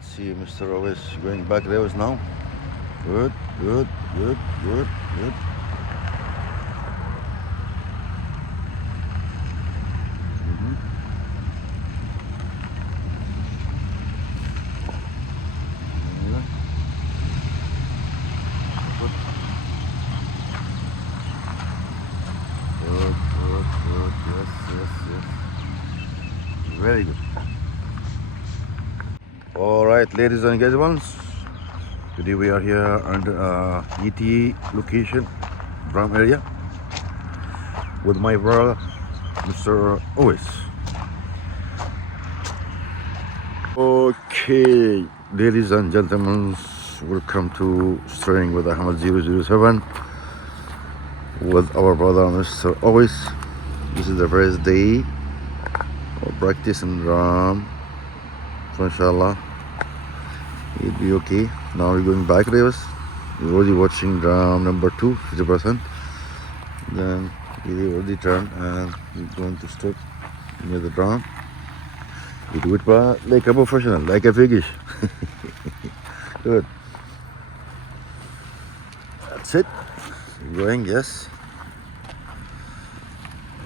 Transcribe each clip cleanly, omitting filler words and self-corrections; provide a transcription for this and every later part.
Let's see, Mr. Always going back reverse now. Good, good, good, good, good. Mhm. Yeah. Good, good, good, good. Yes, yes, yes. Very good. All right, ladies and gentlemen. Today we are here under ETA location, Bram area, with my brother, Mr. Always. Okay, ladies and gentlemen, welcome to Straying with Ahmed 007 with our brother Mr. Always. This is the first day of practice in Ram. So inshallah, it'll be okay. Now we're going back reverse. We're already watching Ram number 2, 50%. Then we already turned and we're going to stop near the drum. We do it like a professional, like a figgish. Good. That's it. We're going, yes.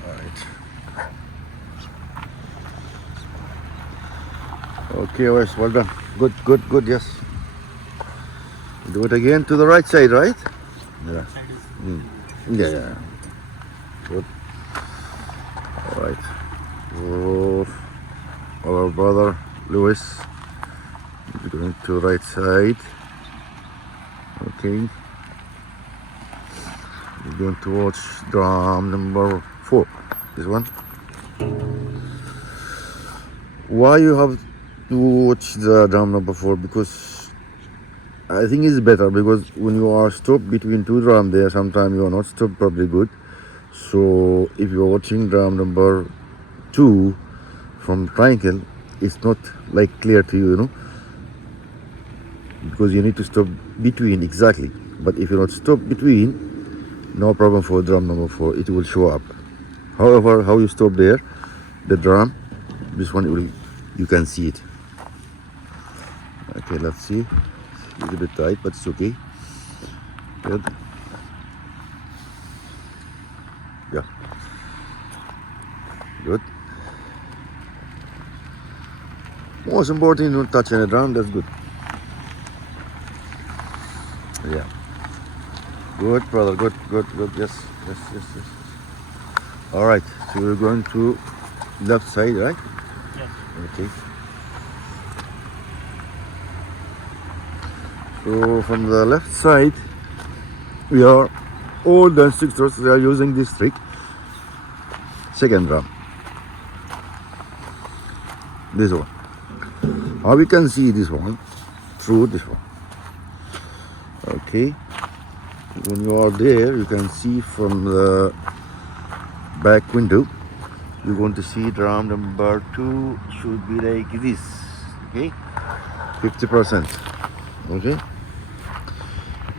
Alright. Okay, Wes, well done. Good, good, good, yes. Do it again to the right side, right? Yeah. Yeah, yeah. Good. Alright. Oh, our brother Lewis is going to right side. Okay. We're going to watch drum number 4. This one. Why you have to watch the drum number 4? Because I think it's better, because when you are stopped between two drums there, sometimes you are not stopped probably good. So if you are watching drum number 2 from triangle, it's not like clear to you, you know, because you need to stop between exactly. But if you not stop between, no problem for drum number 4, it will show up. However, how you stop there, the drum, this one will, you can see it. Okay, let's see. It's a little bit tight, but it's okay. Good. Yeah. Good. Most important, you don't touch any drum. That's good. Yeah. Good, brother. Good, good, good. Yes, yes, yes, yes. All right. So we're going to left side, right? Yes. Okay. So from the left side, we are all the instructors. They are using this trick. Second drum. This one. How we can see this one? Through this one. Okay. When you are there, you can see from the back window. You're going to see drum number 2 should be like this. Okay. 50%. Okay.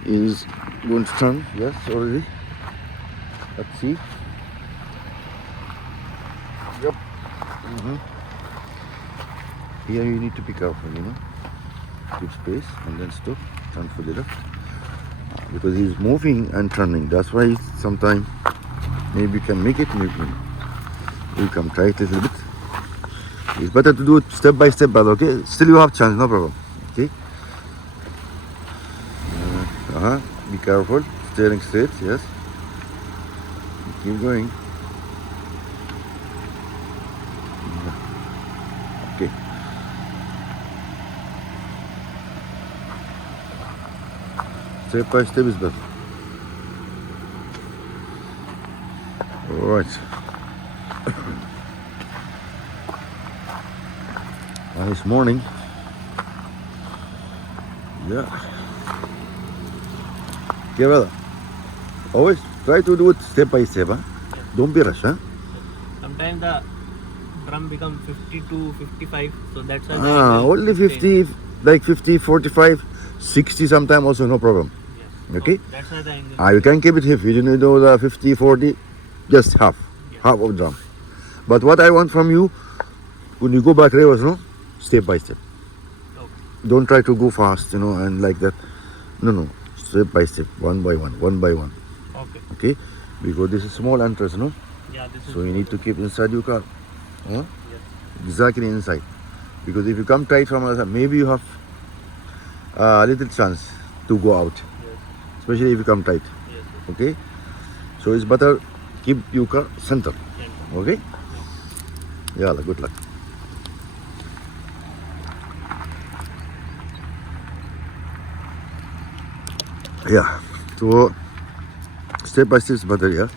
Is going to turn. Yes, already. Let's see. Yep. Here you need to be careful, you know. Give space and then stop. Turn for the left. Because he's moving and turning. That's why sometimes maybe you can make it. Maybe you come tight a little bit. It's better to do it step by step, but okay. Still you have chance, no problem. Okay. Be careful. Steering straight. Yes. Keep going. Okay. Step by step is better. All right. Nice morning. Yeah. Okay, brother. Always try to do it step by step. Huh? Don't be rush. Huh? Sometimes the drum become 52, 55, so that's why. Only 50, like 50, 45, 60 sometimes also, no problem. Yes. Okay? So that's why the angle. You can keep it if you don't know the 50, 40, just half. Yes. Half of drum. But what I want from you, when you go back reverse, no? Step by step. Okay. don't try to go fast, and like that. No, step by step, one by one, one by one. Okay. Okay, because this is small entrance, no. Yeah, this is. So you need to keep inside your car, huh? Yes. Exactly inside. Because if you come tight from outside, maybe you have a little chance to go out, Yes. especially if you come tight. Yes. Okay, so it's better keep your car center. Yes. Okay, yeah, good luck. Yeah, so step by step is better. Yeah,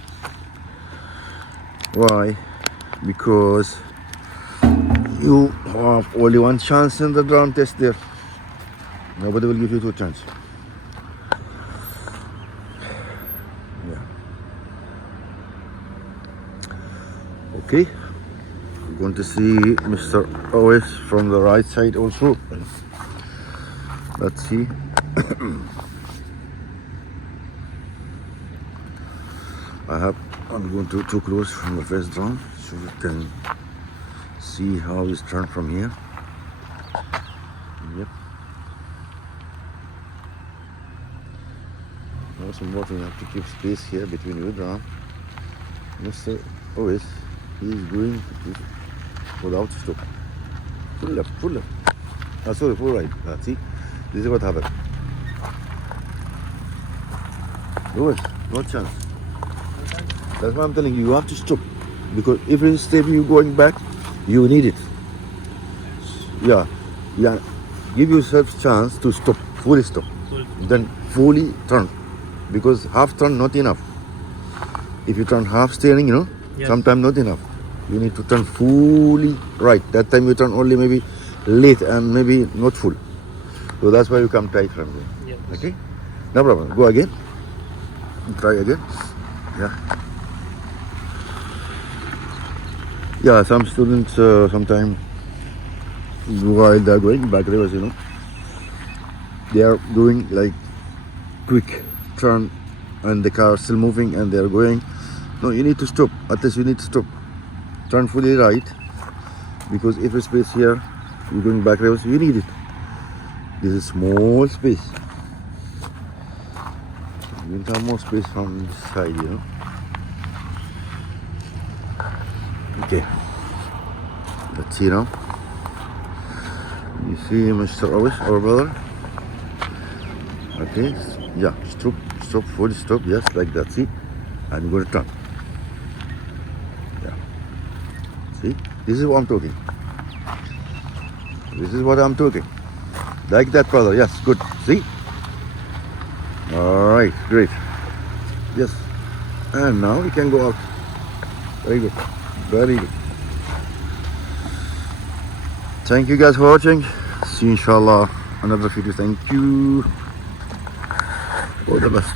why? Because you have only one chance in the ground test there. Nobody will give you two chance. Yeah. Okay. We're going to see Mr. OS from the right side also. Let's see. I'm going to too close from the first drone so we can see how he's turned from here. Yep. Most important, you have to keep space here between you drone. Mr. OS, he's going without stop. Full left, full left. Sorry, full right. See, this is what happened. OS, no chance. That's why I'm telling you, you have to stop. Because if you step you going back, you need it. Yeah. Give yourself chance to stop, fully stop. Then fully turn. Because half turn not enough. If you turn half steering, Yes. sometimes not enough. You need to turn fully right. That time you turn only maybe late and maybe not full. So that's why you come tight from there. Yes. Okay? No problem. Go again. Try again. Yeah. Yeah, some students sometimes while they're going back rivers, they are doing like quick turn and the car is still moving and they are going. No, you need to stop. At least you need to stop. Turn fully right because if a space here, you're going back rivers, you need it. This is small space. You need have more space from this side, Okay. Let's see now. You see Mr. Awis, our brother? Okay. Yeah, stop, fully stop, yes, like that, see? And you're going to turn. Yeah. See? This is what I'm talking. This is what I'm talking. Like that, brother, yes, good. See? Alright, great. Yes. And now we can go out. Very good. Very good. Thank you guys for watching. See you inshallah another video. Thank you. All the best.